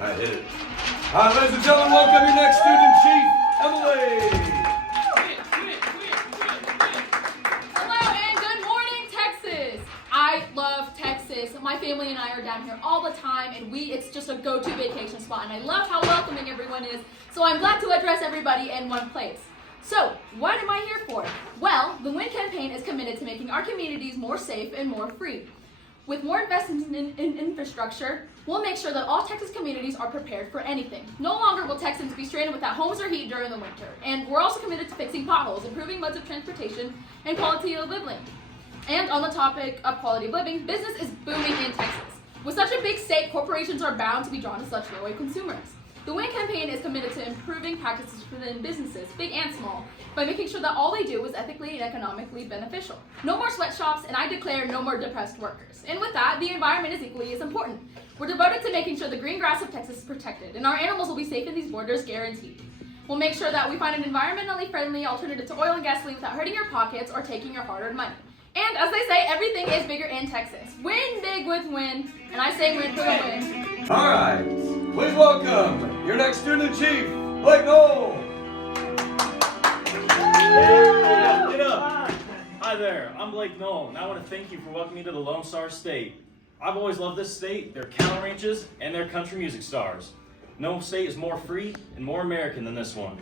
I hit it. All right, ladies and gentlemen, welcome your next student chief, Emily. Hello and good morning, Texas. I love Texas. My family and I are down here all the time, and it's just a go-to vacation spot, and I love how welcoming everyone is. So I'm glad to address everybody in one place. So, what am I here for? Well, the WIN campaign is committed to making our communities more safe and more free. With more investments in infrastructure, we'll make sure that all Texas communities are prepared for anything. No longer will Texans be stranded without homes or heat during the winter. And we're also committed to fixing potholes, improving modes of transportation, and quality of living. And on the topic of quality of living, business is booming in Texas. With such a big state, corporations are bound to be drawn to such low-wage consumers. The WIN campaign is committed to improving practices within businesses, big and small, by making sure that all they do is ethically and economically beneficial. No more sweatshops, and I declare no more depressed workers. And with that, the environment is equally as important. We're devoted to making sure the green grass of Texas is protected, and our animals will be safe in these borders, guaranteed. We'll make sure that we find an environmentally friendly alternative to oil and gasoline without hurting your pockets or taking your hard-earned money. And as they say, everything is bigger in Texas. Win big with WIN, and I say win for the win. All right, please welcome your next student chief, Blake Knoll. Yeah, get up. Hi there, I'm Blake Knoll, and I want to thank you for welcoming me to the Lone Star State. I've always loved this state, their cattle ranches, and their country music stars. No state is more free and more American than this one.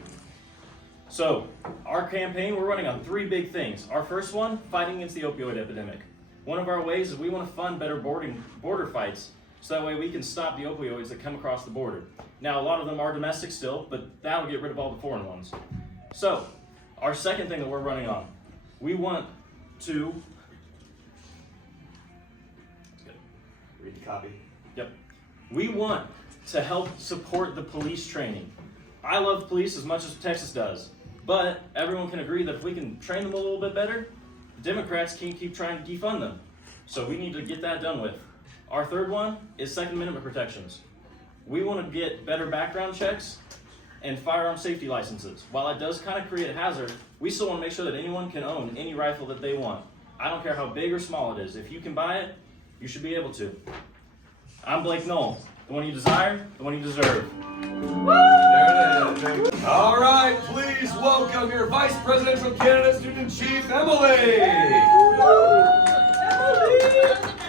So, our campaign, we're running on three big things. Our first one, fighting against the opioid epidemic. One of our ways is we want to fund better border fights, so that way we can stop the opioids that come across the border. Now, a lot of them are domestic still, but that'll get rid of all the foreign ones. So, our second thing that we're running on, we want to... Read the copy. Yep. We want to help support the police training. I love police as much as Texas does, but everyone can agree that if we can train them a little bit better, Democrats can't keep trying to defund them. So we need to get that done with. Our third one is Second Amendment protections. We want to get better background checks and firearm safety licenses. While it does kind of create a hazard, we still want to make sure that anyone can own any rifle that they want. I don't care how big or small it is. If you can buy it, you should be able to. I'm Blake Knoll, the one you desire, the one you deserve. There it is. All right, please welcome your vice presidential candidate, student chief, Emily.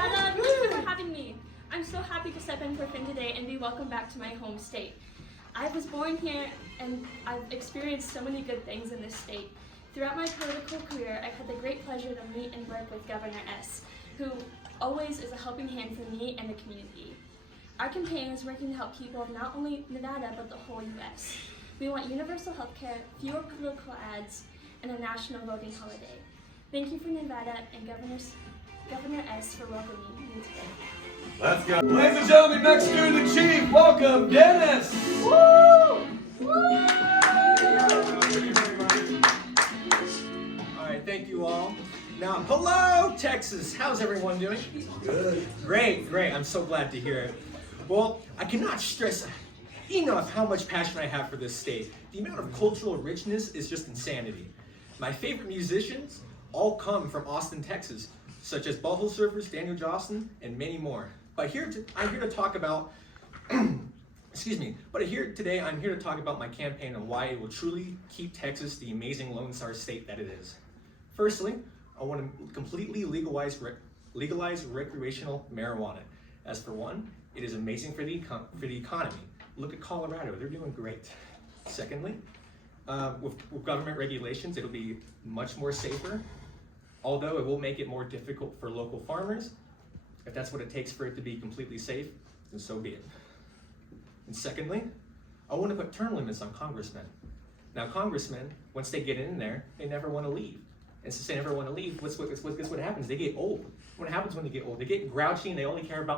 Thank you for having me. I'm so happy to step in for Finn today and be welcomed back to my home state. I was born here and I've experienced so many good things in this state. Throughout my political career, I've had the great pleasure to meet and work with Governor S., who always is a helping hand for me and the community. Our campaign is working to help people of not only Nevada, but the whole U.S. We want universal health care, fewer political ads, and a national voting holiday. Thank you for Nevada and Governor S. for welcoming me today. Let's go. Ladies and gentlemen, next student chief, welcome Dennis. All right, thank you all. Now, hello, Texas. How's everyone doing? Good. Great. I'm so glad to hear it. Well, I cannot stress enough how much passion I have for this state. The amount of cultural richness is just insanity. My favorite musicians all come from Austin, Texas, such as Butthole Surfers, Daniel Johnson, and many more. But I'm here to talk about, excuse me, I'm here to talk about my campaign and why it will truly keep Texas the amazing Lone Star State that it is. Firstly, I want to completely legalize recreational marijuana. As for one, it is amazing for the economy. Look at Colorado, they're doing great. Secondly, with government regulations, it'll be much more safer, although it will make it more difficult for local farmers. If that's what it takes for it to be completely safe, then so be it. And secondly, I want to put term limits on congressmen. Now, congressmen, once they get in there, they never want to leave. And since they never want to leave, guess what happens? They get old. What happens when they get old? They get grouchy and they only care about